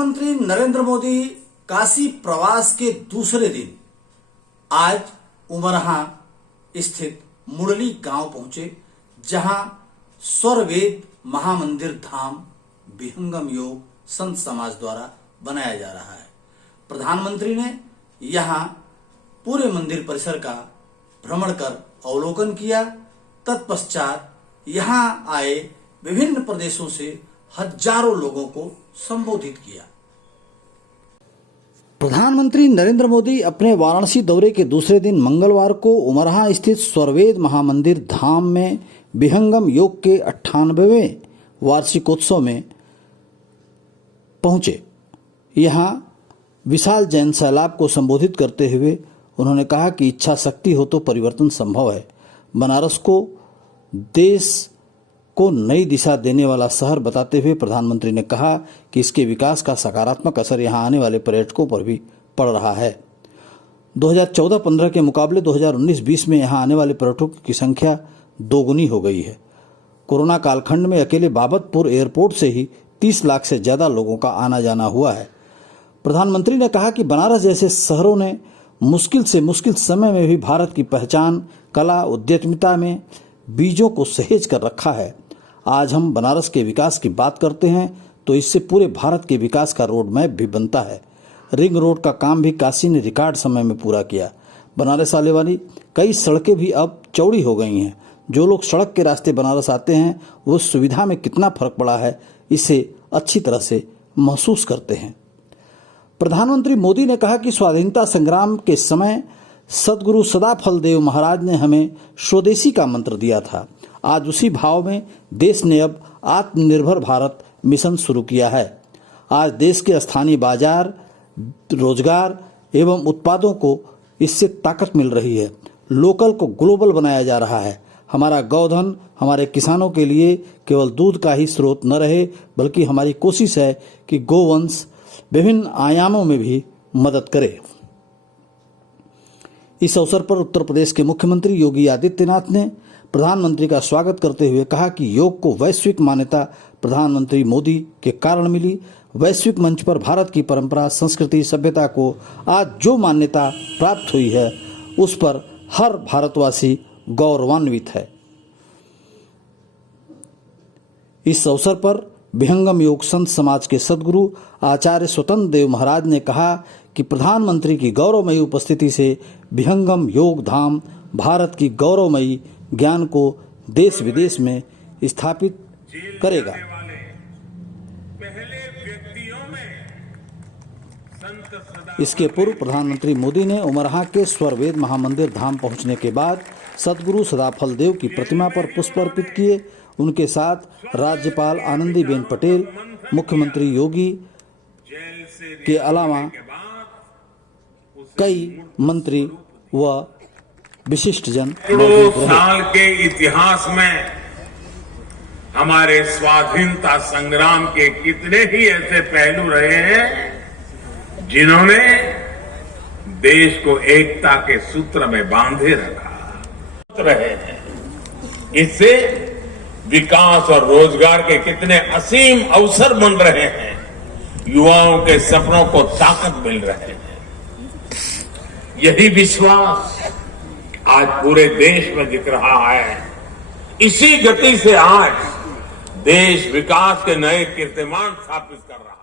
प्रधानमंत्री नरेंद्र मोदी काशी प्रवास के दूसरे दिन आज उमरहा स्थित मुरली गांव पहुंचे, जहां स्वरवेद महामंदिर धाम विहंगम योग संत समाज द्वारा बनाया जा रहा है। प्रधानमंत्री ने यहां पूरे मंदिर परिसर का भ्रमण कर अवलोकन किया। तत्पश्चात यहां आए विभिन्न प्रदेशों से हजारों लोगों को संबोधित किया। प्रधानमंत्री नरेंद्र मोदी अपने वाराणसी दौरे के दूसरे दिन मंगलवार को उमरहा स्थित स्वरवेद महामंदिर धाम में विहंगम योग के 98वें वार्षिकोत्सव में पहुंचे। यहां विशाल जैन सैलाब को संबोधित करते हुए उन्होंने कहा कि इच्छा शक्ति हो तो परिवर्तन संभव है। बनारस को देश को नई दिशा देने वाला शहर बताते हुए प्रधानमंत्री ने कहा कि इसके विकास का सकारात्मक असर यहां आने वाले पर्यटकों पर भी पड़ रहा है। 2014-15 के मुकाबले 2019-20 में यहां आने वाले पर्यटकों की संख्या दोगुनी हो गई है। कोरोना कालखंड में अकेले बाबतपुर एयरपोर्ट से ही 30 लाख से ज्यादा लोगों का आना जाना हुआ है। प्रधानमंत्री ने कहा कि बनारस जैसे शहरों ने मुश्किल से मुश्किल समय में भी भारत की पहचान, कला, उद्यमिता में बीजों को सहेज कर रखा है। आज हम बनारस के विकास की बात करते हैं तो इससे पूरे भारत के विकास का रोड मैप भी बनता है। रिंग रोड का काम भी काशी ने रिकॉर्ड समय में पूरा किया। बनारस आने वाली कई सड़कें भी अब चौड़ी हो गई हैं। जो लोग सड़क के रास्ते बनारस आते हैं वो सुविधा में कितना फर्क पड़ा है इसे अच्छी तरह से महसूस करते हैं। प्रधानमंत्री मोदी ने कहा कि स्वाधीनता संग्राम के समय सदगुरु सदाफलदेव महाराज ने हमें स्वदेशी का मंत्र दिया था। आज उसी भाव में देश ने अब आत्मनिर्भर भारत मिशन शुरू किया है। आज देश के स्थानीय बाजार, रोजगार एवं उत्पादों को इससे ताकत मिल रही है। लोकल को ग्लोबल बनाया जा रहा है। हमारा गौधन हमारे किसानों के लिए केवल दूध का ही स्रोत न रहे, बल्कि हमारी कोशिश है कि गोवंश विभिन्न आयामों में भी मदद करे। इस अवसर पर उत्तर प्रदेश के मुख्यमंत्री योगी आदित्यनाथ ने प्रधानमंत्री का स्वागत करते हुए कहा कि योग को वैश्विक मान्यता प्रधानमंत्री मोदी के कारण मिली। वैश्विक मंच पर भारत की परंपरा, संस्कृति, सभ्यता को आज जो मान्यता प्राप्त हुई है उस पर हर भारतवासी गौरवान्वित है। इस अवसर पर विहंगम योग संत समाज के सदगुरु आचार्य स्वतंत्र देव महाराज ने कहा कि प्रधानमंत्री की गौरवमयी उपस्थिति से विहंगम योग धाम भारत की गौरवमयी ज्ञान को देश विदेश में स्थापित करेगा। इसके पूर्व प्रधानमंत्री मोदी ने उमरहा के स्वरवेद महामंदिर धाम पहुंचने के बाद सदगुरु सदाफलदेव की प्रतिमा पर पुष्प अर्पित किए। उनके साथ राज्यपाल आनंदीबेन पटेल, मुख्यमंत्री योगी के अलावा कई मंत्री व विशिष्ट जन मौजूद रहे। साल के इतिहास में हमारे स्वाधीनता संग्राम के कितने ही ऐसे पहलू रहे हैं जिन्होंने देश को एकता के सूत्र में बांधे रहे हैं। इससे विकास और रोजगार के कितने असीम अवसर बन रहे हैं। युवाओं के सपनों को ताकत मिल रहे हैं। यही विश्वास आज पूरे देश में दिख रहा है। इसी गति से आज देश विकास के नए कीर्तिमान स्थापित कर रहा है।